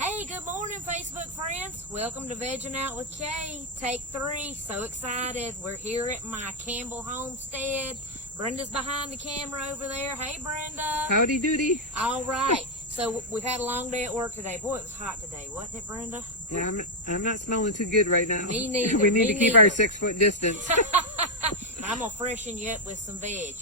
Hey, good morning, Facebook friends. Welcome to Veggin' Out with Kay. Take 3. So excited. We're here at my Campbell homestead. Brenda's behind the camera over there. Hey, Brenda. Howdy doody. All right. So we've had a long day at work today. Boy, it was hot today, wasn't it, Brenda? Yeah, I'm not smelling too good right now. Me neither. We need Me to keep our neither. 6-foot distance. I'm going to freshen you up with some veg.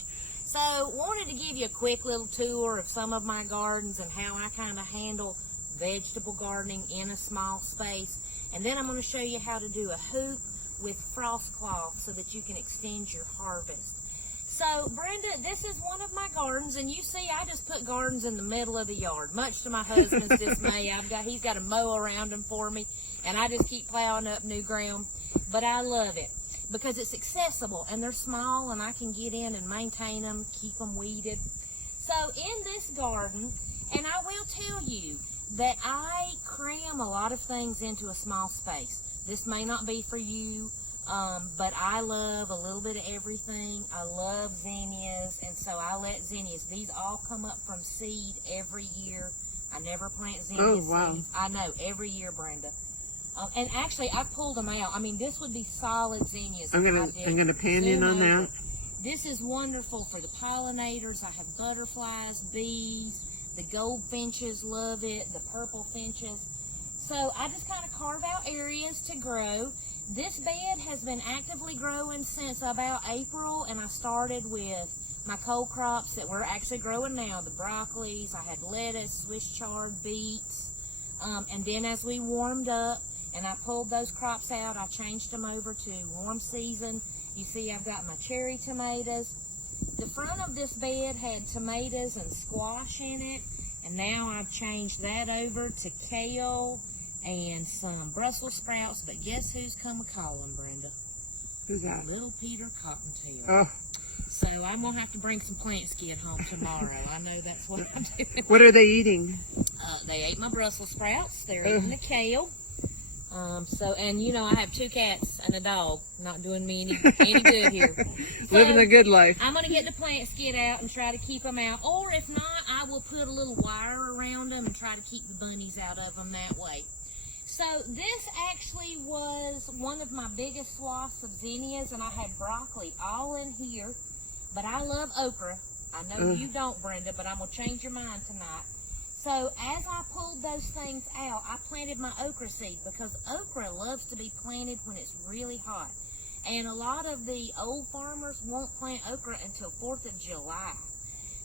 So, wanted to give you a quick little tour of some of my gardens and how I kind of handle vegetable gardening in a small space. And then I'm going to show you how to do a hoop with frost cloth so that you can extend your harvest. So, Brenda, this is one of my gardens, and you see I just put gardens in the middle of the yard, much to my husband's dismay. He's got a mow around them for me, and I just keep plowing up new ground. But I love it because it's accessible, and they're small, and I can get in and maintain them, keep them weeded. So, in this garden, and I will tell you that I cram a lot of things into a small space. This may not be for you, but I love a little bit of everything. I love zinnias, and so I let zinnias. These all come up from seed every year. I never plant zinnias. Oh, wow. Seeds. I know, every year, Brenda. And actually, I pulled them out. I mean, this would be solid zinnias. I'm gonna pan in on that. This is wonderful for the pollinators. I have butterflies, bees. The goldfinches love it, the purple finches. So I just kind of carve out areas to grow. This bed has been actively growing since about April, and I started with my cold crops that we're actually growing now. The broccolis, I had lettuce, Swiss chard, beets. And then as we warmed up and I pulled those crops out, I changed them over to warm season. You see I've got my cherry tomatoes. The front of this bed had tomatoes and squash in it, and now I've changed that over to kale and some Brussels sprouts. But guess who's come a-calling, Brenda? Who's that? Little Peter Cottontail. Oh. So I'm going to have to bring some plant skid home tomorrow. I know that's what I'm doing. What are they eating? They ate my Brussels sprouts. They're eating the kale. And you know, I have 2 cats and a dog. Not doing me any good here. So, living a good life. I'm going to get the plant skid out and try to keep them out. Or if not, I will put a little wire around them and try to keep the bunnies out of them that way. So this actually was one of my biggest swaths of zinnias, and I had broccoli all in here. But I love okra. I know you don't, Brenda, but I'm going to change your mind tonight. So as I pulled those things out, I planted my okra seed because okra loves to be planted when it's really hot. And a lot of the old farmers won't plant okra until 4th of July.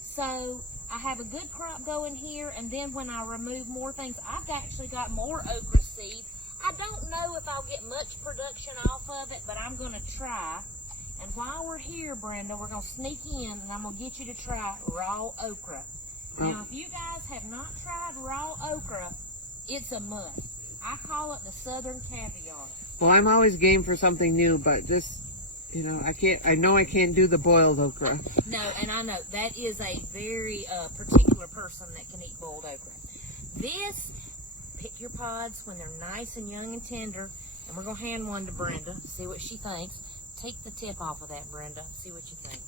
So I have a good crop going here, and then when I remove more things, I've actually got more okra seed. I don't know if I'll get much production off of it, but I'm going to try. And while we're here, Brenda, we're going to sneak in, and I'm going to get you to try raw okra. Now, if you guys have not tried raw okra, it's a must. I call it the southern caviar. Well, I'm always game for something new, but this, you know, I know I can't do the boiled okra. No, and I know that is a very particular person that can eat boiled okra. This, pick your pods when they're nice and young and tender, and we're going to hand one to Brenda, see what she thinks. Take the tip off of that, Brenda. See what you think.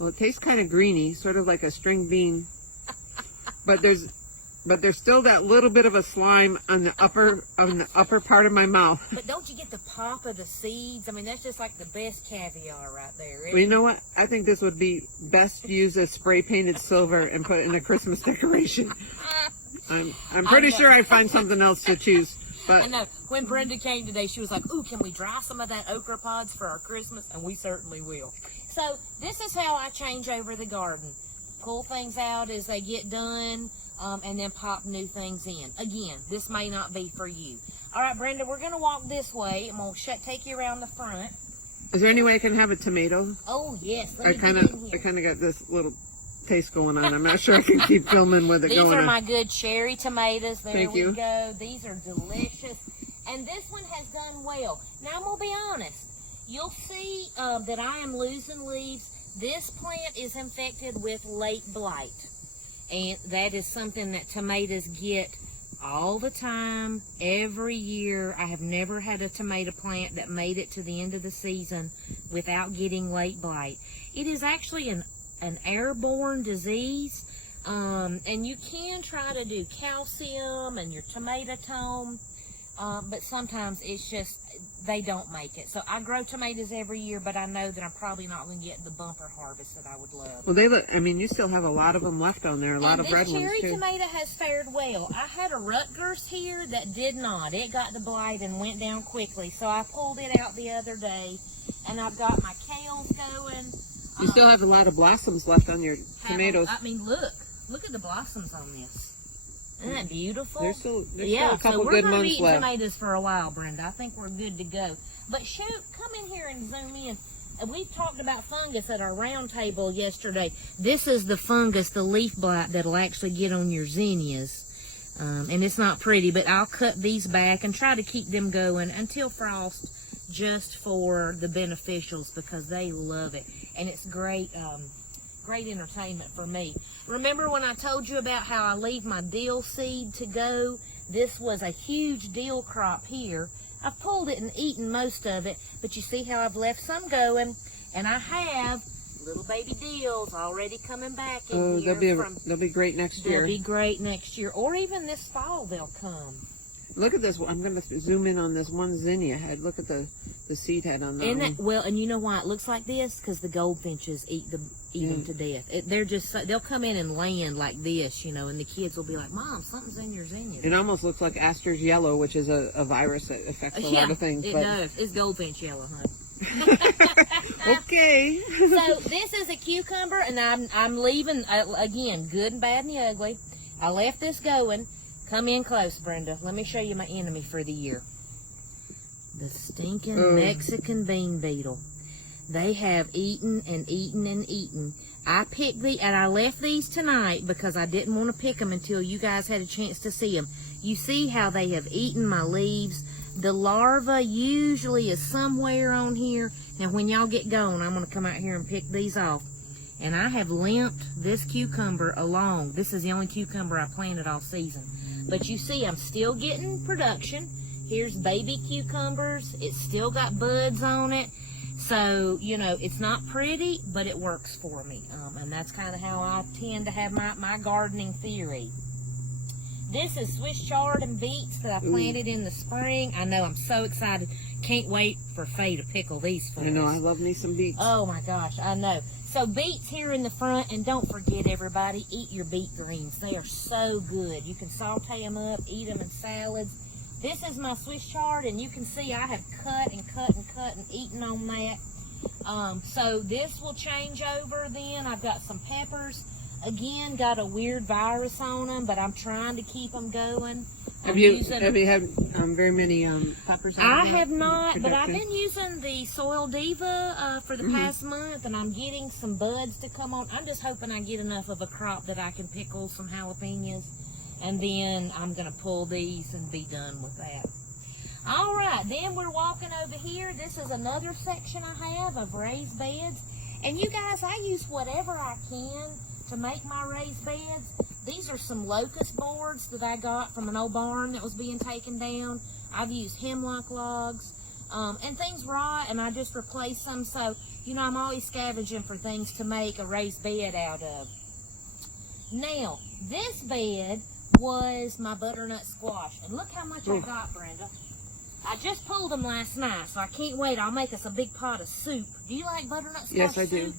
Well, it tastes kind of greeny, sort of like a string bean. But there's still that little bit of a slime on the upper part of my mouth. But don't you get the pop of the seeds? I mean, that's just like the best caviar right there. Well, you know what? I think this would be best used as spray painted silver and put in a Christmas decoration. I'm pretty sure I'd find something else to choose. But I know. When Brenda came today, she was like, ooh, can we dry some of that okra pods for our Christmas? And we certainly will. So this is how I change over the garden. Pull things out as they get done, and then pop new things in. Again, this may not be for you. All right, Brenda, we're going to walk this way. I'm going to take you around the front. Is there any way I can have a tomato? Oh, yes. I kind of got this little taste going on. I'm not sure I can keep filming with it going on. These are my good cherry tomatoes. There Thank we you. go. These are delicious. And this one has done well. Now, I'm going to be honest. You'll see that I am losing leaves. This plant is infected with late blight. And that is something that tomatoes get all the time, every year. I have never had a tomato plant that made it to the end of the season without getting late blight. It is actually an airborne disease. And you can try to do calcium and your tomato tome, but sometimes it's just, they don't make it. So I grow tomatoes every year, but I know that I'm probably not going to get the bumper harvest that I would love. Well, they look, I mean, you still have a lot of them left on there, a lot of red ones, too. This cherry tomato has fared well. I had a Rutgers here that did not. It got the blight and went down quickly. So I pulled it out the other day, and I've got my kales going. You still have a lot of blossoms left on your tomatoes. I mean, look at the blossoms on this. Isn't that beautiful? There's still a couple good months left. So we're going to be eating tomatoes for a while, Brenda. I think we're good to go. But shoot, come in here and zoom in. We've talked about fungus at our round table yesterday. This is the fungus, the leaf blight, that'll actually get on your zinnias. And it's not pretty, but I'll cut these back and try to keep them going until frost, just for the beneficials, because they love it. And it's great, great entertainment for me. Remember when I told you about how I leave my dill seed to go? This was a huge dill crop here. I've pulled it and eaten most of it, but you see how I've left some going, and I have little baby dills already coming back in here. They'll be great next year. They'll be great next year, or even this fall they'll come. Look at this. I'm going to zoom in on this one zinnia head. Look at the seed head on that one. Well, and you know why it looks like this? Because the goldfinches eat them to death. They'll come in and land like this, you know, and the kids will be like, Mom, something's in your zinnias. It almost looks like Astor's yellow, which is a virus that affects a lot of things. It does. It's goldfinch yellow, honey. Okay. So this is a cucumber, and I'm leaving, again, good and bad and the ugly. I left this going. Come in close, Brenda. Let me show you my enemy for the year. The stinking Mexican bean beetle. They have eaten and eaten and eaten. I picked and I left these tonight because I didn't want to pick them until you guys had a chance to see them. You see how they have eaten my leaves. The larva usually is somewhere on here. Now, when y'all get going, I'm going to come out here and pick these off. And I have limped this cucumber along. This is the only cucumber I planted all season. But you see, I'm still getting production. Here's baby cucumbers. It's still got buds on it. So, you know, it's not pretty, but it works for me. And that's kind of how I tend to have my gardening theory. This is Swiss chard and beets that I planted in the spring. I know, I'm so excited. Can't wait for Faye to pickle these for us. I know, I love me some beets. Oh my gosh, I know. So beets here in the front, and don't forget, everybody, eat your beet greens. They are so good. You can saute them up, eat them in salads. This is my Swiss chard, and you can see I have cut and cut and cut and eaten on that. So this will change over then. I've got some peppers. Again, got a weird virus on them, but I'm trying to keep them going. Have you had very many peppers? I have not, but I've been using the Soil Diva for the past month, and I'm getting some buds to come on. I'm just hoping I get enough of a crop that I can pickle some jalapenos, and then I'm going to pull these and be done with that. All right, then we're walking over here. This is another section I have of raised beds, and you guys, I use whatever I can to make my raised beds. These are some locust boards that I got from an old barn that was being taken down. I've used hemlock logs and things rot, and I just replace them. So, you know, I'm always scavenging for things to make a raised bed out of. Now, this bed was my butternut squash, and look how much I got, Brenda. I just pulled them last night, so I can't wait. I'll make us a big pot of soup. Do you like butternut squash? Yes, I do.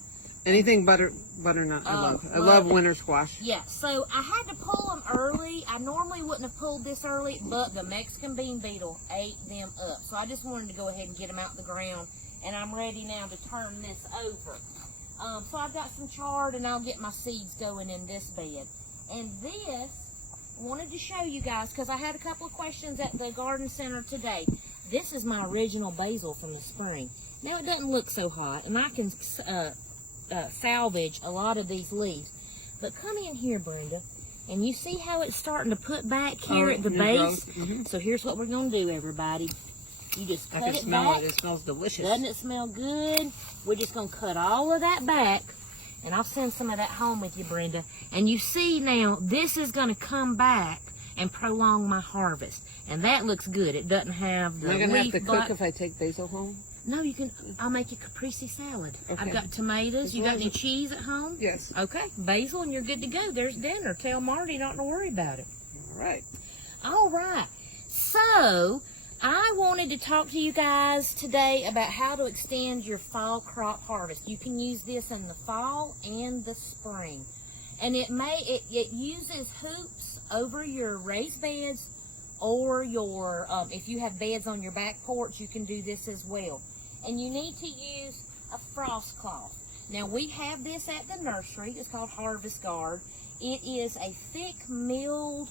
Anything butternut, I love. I love winter squash. Yeah, so I had to pull them early. I normally wouldn't have pulled this early, but the Mexican bean beetle ate them up. So I just wanted to go ahead and get them out the ground, and I'm ready now to turn this over. So I've got some chard, and I'll get my seeds going in this bed. And this, I wanted to show you guys, because I had a couple of questions at the garden center today. This is my original basil from the spring. Now, it doesn't look so hot, and I can salvage a lot of these leaves. But come in here, Brenda, and you see how it's starting to put back here at the base? So here's what we're going to do, everybody. You just cut it back. It smells delicious. Doesn't it smell good? We're just going to cut all of that back, and I'll send some of that home with you, Brenda. And you see now, this is going to come back and prolong my harvest. And that looks good. It doesn't have the Am I going to have to leaf blight. cook if I take basil home? No, you can. I'll make you caprese salad. Okay. I've got tomatoes. As You long got as any cheese at home? Yes. Okay, basil, and you're good to go. There's dinner. Tell Marty not to worry about it. All right. All right. So, I wanted to talk to you guys today about how to extend your fall crop harvest. You can use this in the fall and the spring. And it uses hoops over your raised beds, or your, if you have beds on your back porch, you can do this as well. And you need to use a frost cloth. Now, we have this at the nursery. It's called Harvest Guard. It is a thick milled,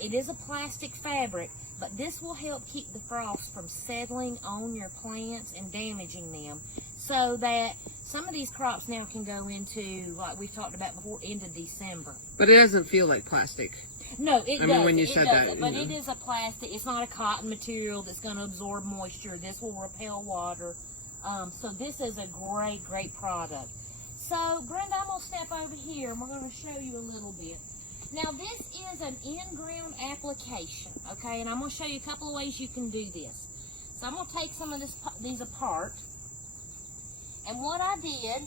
it is a plastic fabric, but this will help keep the frost from settling on your plants and damaging them, so that some of these crops now can go into, like we've talked about before, into December. But it doesn't feel like plastic. No, it doesn't. When you said that, but it is a plastic. It's not a cotton material that's going to absorb moisture. This will repel water. So this is a great, great product. So, Brenda, I'm going to step over here and we're going to show you a little bit. Now, this is an in-ground application, okay? And I'm going to show you a couple of ways you can do this. So I'm going to take some of these apart. And what I did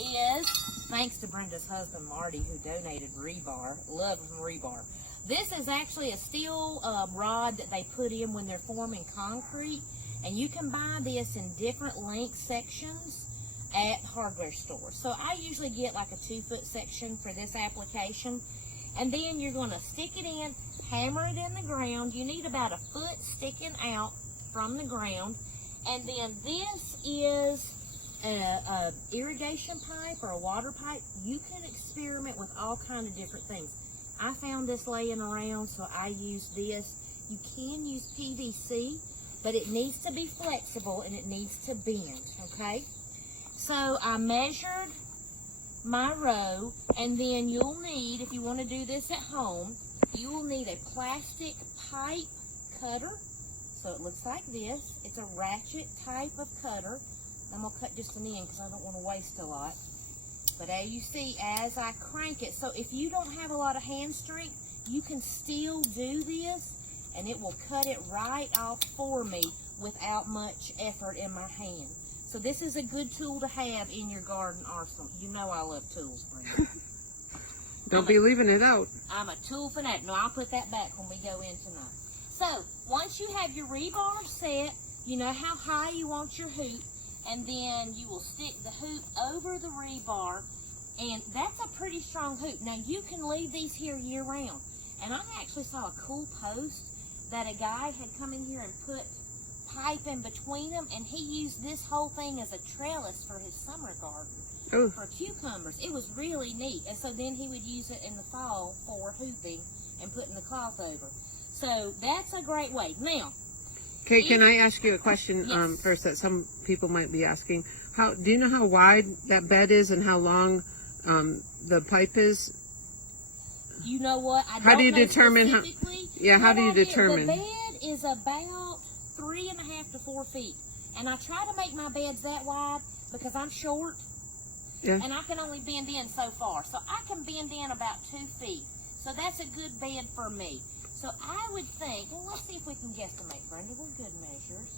is, thanks to Brenda's husband, Marty, who donated rebar. Love rebar. This is actually a steel rod that they put in when they're forming concrete. And you can buy this in different length sections at hardware stores. So I usually get like a 2-foot section for this application. And then you're going to stick it in, hammer it in the ground. You need about a foot sticking out from the ground. And then this is a irrigation pipe or a water pipe. You can experiment with all kind of different things. I found this laying around, so I used this. You can use PVC, but it needs to be flexible and it needs to bend, okay? So I measured my row, and then you'll need, if you want to do this at home, you will need a plastic pipe cutter. So it looks like this. It's a ratchet type of cutter. I'm going to cut just an end because I don't want to waste a lot. But as you see, as I crank it, so if you don't have a lot of hand strength, you can still do this, and it will cut it right off for me without much effort in my hand. So this is a good tool to have in your garden arsenal. You know I love tools, Brenda. Don't be leaving it out. I'm a tool fanatic. No, I'll put that back when we go in tonight. So, once you have your rebar set, you know how high you want your hoop, and then you will stick the hoop over the rebar, and that's a pretty strong hoop. Now, you can leave these here year-round. And I actually saw a cool post that a guy had come in here and put pipe in between them, and he used this whole thing as a trellis for his summer garden. Ooh. For cucumbers. It was really neat. And so then he would use it in the fall for hooping and putting the cloth over. So that's a great way. Now, Okay, can I ask you a question Yes. first that some people might be asking? Do you know how wide that bed is and how long the pipe is? you know what? I How don't do you know determine how- specifically, Yeah, how but do you I did. determine? The bed is about 3.5 to 4 feet. And I try to make my beds that wide because I'm short. Yeah. And I can only bend in so far. So I can bend in about 2 feet. So that's a good bed for me. So I would think, well, let's see if we can guesstimate, Brenda. We're good measures.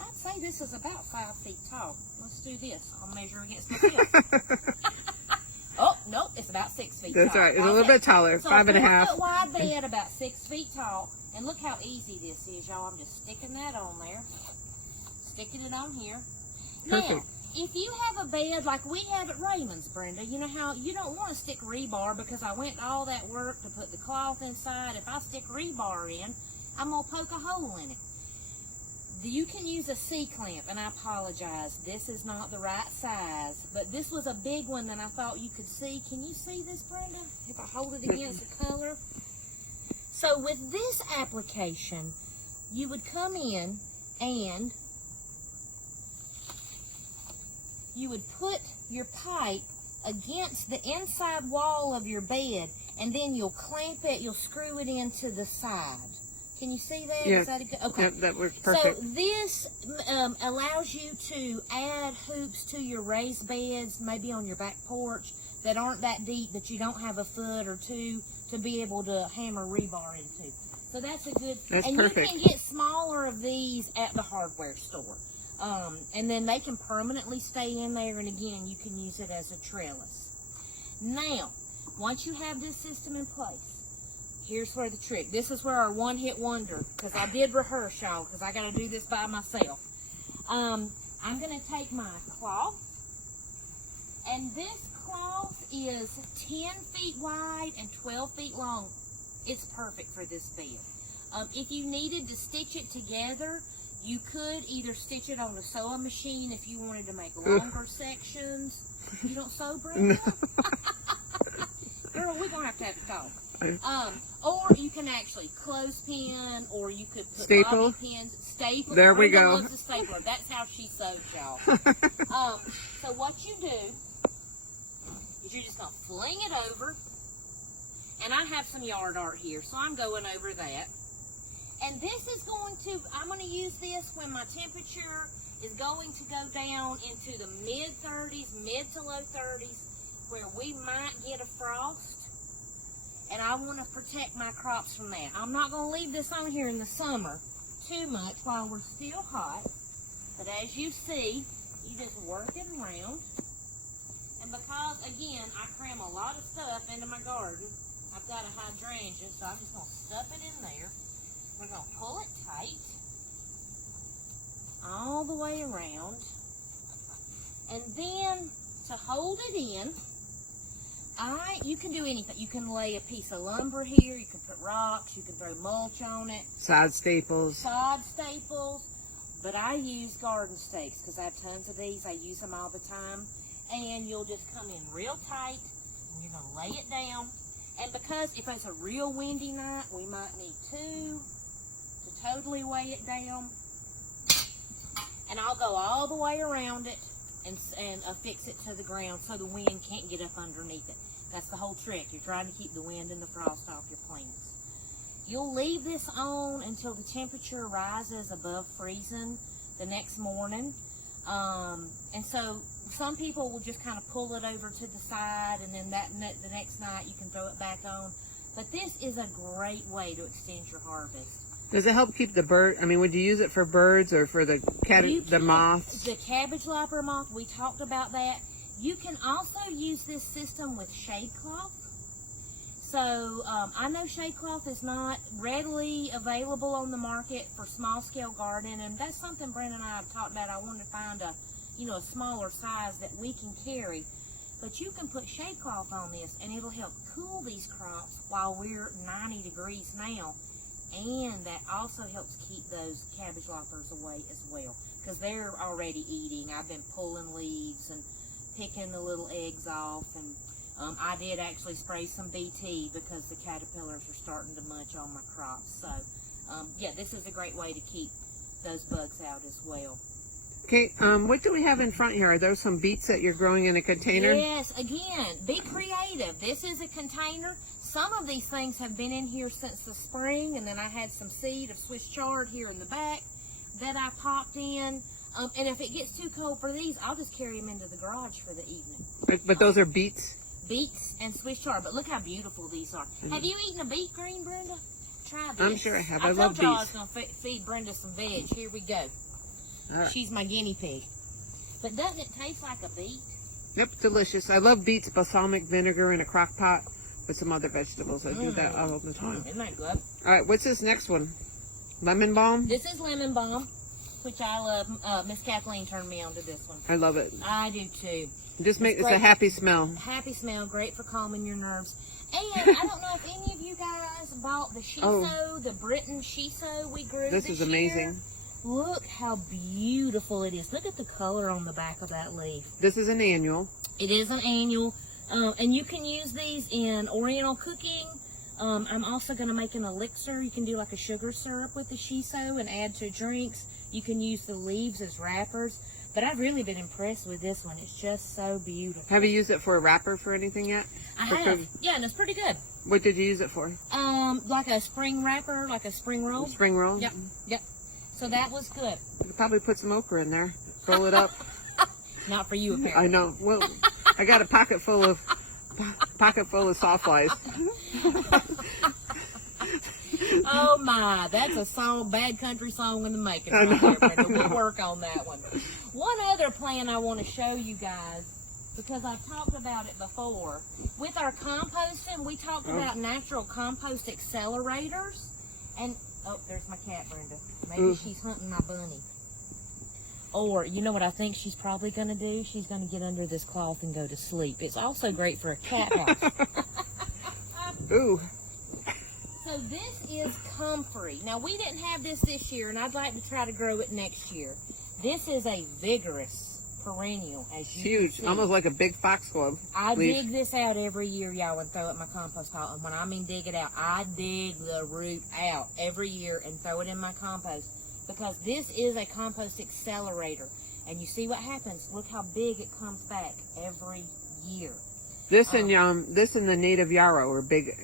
I'd say this is about 5 feet tall. Let's do this. I'll measure against myself. Oh, nope, it's about 6 feet That's tall. right. It's a little bit taller, So 5.5. 4 foot wide bed, about 6 feet tall. And look how easy this is, y'all. I'm just sticking that on there. Sticking it on here. Now, Perfect. if you have a bed like we have at Raymond's, Brenda, you know how you don't want to stick rebar because I went to all that work to put the cloth inside. If I stick rebar in, I'm going to poke a hole in it. You can use a C-clamp, and I apologize. This is not the right size, but this was a big one that I thought you could see. Can you see this, Brenda? If I hold it against the color. So with this application, you would come in and you would put your pipe against the inside wall of your bed, and then you'll clamp it, you'll screw it into the side. Can you see that? Yeah. Is that okay? Yep, that works perfect. So this allows you to add hoops to your raised beds, maybe on your back porch, that aren't that deep, that you don't have a foot or two to be able to hammer rebar into. So that's a good. That's and perfect. you can get smaller of these at the hardware store. And then they can permanently stay in there, and again, you can use it as a trellis. Now, once you have this system in place, here's where the trick. This is where our one-hit wonder, because I did rehearse, y'all, because I got to do this by myself. I'm going to take my cloth, and this cloth is 10 feet wide and 12 feet long. It's perfect for this bed. If you needed to stitch it together, you could either stitch it on a sewing machine if you wanted to make longer sections. You don't sew, Brenda? Girl, we're going to have a talk. Or you can actually clothespin, or you could put staple. bobby pins. Staple. There we Brenda go. loves a stapler. That's how she sews, y'all. So what you do is you're just going to fling it over. And I have some yard art here, so I'm going over that. And this is I'm going to use this when my temperature is going to go down into the mid-30s, mid to low 30s, where we might get a frost. And I want to protect my crops from that. I'm not going to leave this on here in the summer too much while we're still hot. But as you see, you just work it around. And because, again, I cram a lot of stuff into my garden, I've got a hydrangea, so I'm just going to stuff it in there. We're going to pull it tight all the way around. And then to hold it in, you can do anything. You can lay a piece of lumber here. You can put rocks. You can throw mulch on it. Sod staples. Sod staples. But I use garden stakes because I have tons of these. I use them all the time. And you'll just come in real tight. And you're going to lay it down. And because if it's a real windy night, we might need two to totally weigh it down. And I'll go all the way around it and affix it to the ground so the wind can't get up underneath it. That's the whole trick. You're trying to keep the wind and the frost off your plants. You'll leave this on until the temperature rises above freezing the next morning. And so some people will just kind of pull it over to the side, and then the next night you can throw it back on. But this is a great way to extend your harvest. Does it help keep the bird? I mean, would you use it for birds or for the moths? The cabbage lopper moth, we talked about that. You can also use this system with shade cloth. So I know shade cloth is not readily available on the market for small scale gardening, and that's something Brenda and I have talked about. I wanted to find a smaller size that we can carry. But you can put shade cloth on this, and it'll help cool these crops while we're 90 degrees now. And that also helps keep those cabbage loppers away as well, because they're already eating. I've been pulling leaves and picking the little eggs off, and I did actually spray some BT because the caterpillars are starting to munch on my crops. So, yeah, this is a great way to keep those bugs out as well. Okay, what do we have in front here? Are those some beets that you're growing in a container? Yes, again, be creative. This is a container. Some of these things have been in here since the spring, and then I had some seed of Swiss chard here in the back that I popped in. And if it gets too cold for these, I'll just carry them into the garage for the evening. But those are beets? Beets and Swiss chard. But look how beautiful these are. Mm-hmm. Have you eaten a beet green, Brenda? Try this. I'm sure I have. I love beets. I told y'all I was going to feed Brenda some veg. Here we go. Right. She's my guinea pig. But doesn't it taste like a beet? Yep, delicious. I love beets, balsamic vinegar in a crock pot with some other vegetables. I do that all the time. Isn't that good? All right, what's this next one? Lemon balm? This is lemon balm, which I love. Miss Kathleen turned me on to this one. I love it. I do too. It's a happy smell. Happy smell, great for calming your nerves. And I don't know if any of you guys bought the shiso, the Britain shiso we grew this is amazing. Year. Look how beautiful it is. Look at the color on the back of that leaf. This is an annual. It is an annual. And you can use these in Oriental cooking. I'm also going to make an elixir. You can do like a sugar syrup with the shiso and add to drinks. You can use the leaves as wrappers. But I've really been impressed with this one. It's just so beautiful. Have you used it for a wrapper for anything yet? I have. Yeah, and it's pretty good. What did you use it for? Like a spring wrapper, like a spring roll. Spring roll? Yep. Yep. So that was good. You could probably put some okra in there. Roll it up. Not for you, apparently. I know. Well, I got a pocket full of sawflies. Oh my, that's a song, bad country song in the making right there, Brenda. We'll work on that one. One other plan I want to show you guys, because I've talked about it before. With our composting, we talked about natural compost accelerators. And, oh, there's my cat, Brenda. Maybe she's hunting my bunny. Or, you know what I think she's probably going to do? She's going to get under this cloth and go to sleep. It's also great for a cat house. Ooh. So this is comfrey. Now, we didn't have this year, and I'd like to try to grow it next year. This is a vigorous perennial, as you Huge, can see. almost like a big foxglove. I dig this out every year, y'all, and throw it in my compost pile. And when I mean dig it out, I dig the root out every year and throw it in my compost. Because this is a compost accelerator. And you see what happens. Look how big it comes back every year. This and the native yarrow are big,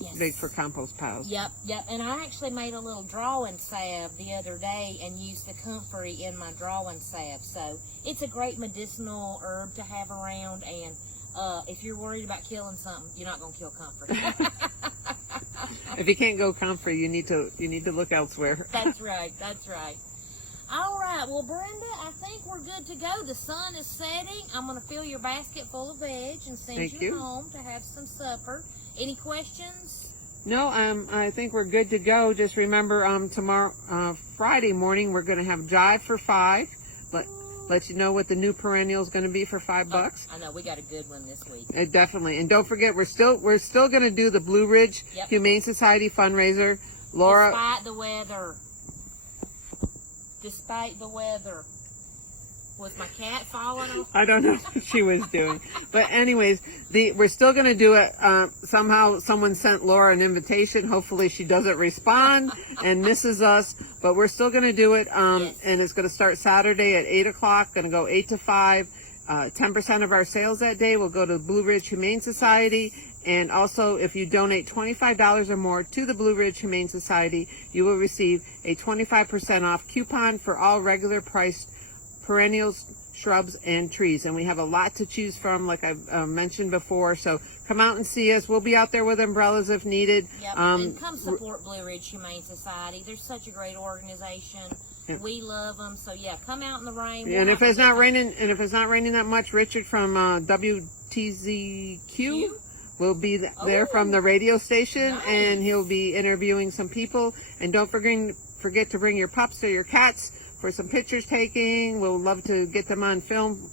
yes. big for compost piles. Yep. And I actually made a little drawing salve the other day and used the comfrey in my drawing salve. So it's a great medicinal herb to have around. And if you're worried about killing something, you're not going to kill comfrey. If you can't go comfrey, you need to look elsewhere. That's right. All right. Well, Brenda, I think we're good to go. The sun is setting. I'm going to fill your basket full of veg and send you home to have some supper. Any questions? No, I think we're good to go. Just remember, tomorrow, Friday morning, we're going to have Jive for $5. Let you know what the new perennial is going to be for $5. I know we got a good one this week. Definitely, and don't forget, we're still going to do the Blue Ridge Humane Society fundraiser. Laura, despite the weather, was my cat falling off? I don't know what she was doing, but anyways, we're still going to do it. Somehow, someone sent Laura an invitation. Hopefully, she doesn't respond and misses us. But we're still going to do it, and it's going to start Saturday at 8 o'clock. Going to go 8 to 5. 10% of our sales that day will go to the Blue Ridge Humane Society. And also, if you donate $25 or more to the Blue Ridge Humane Society, you will receive a 25% off coupon for all regular priced perennials, shrubs, and trees. And we have a lot to choose from, like I've mentioned before. So come out and see us. We'll be out there with umbrellas if needed. Yep. And come support Blue Ridge Humane Society. They're such a great organization. We love them. So yeah, come out in the rain. And if it's not raining, that much, Richard from WTZQ will be there from the radio station, and he'll be interviewing some people. And don't forget to bring your pups or your cats for some pictures taking. We'll love to get them on film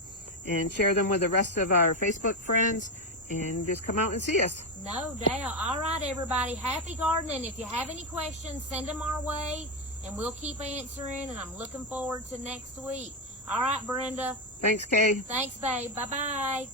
and share them with the rest of our Facebook friends, and just come out and see us. No doubt. All right, everybody. Happy gardening. If you have any questions, send them our way, and we'll keep answering, and I'm looking forward to next week. All right, Brenda. Thanks, Kay. Thanks, babe. Bye-bye.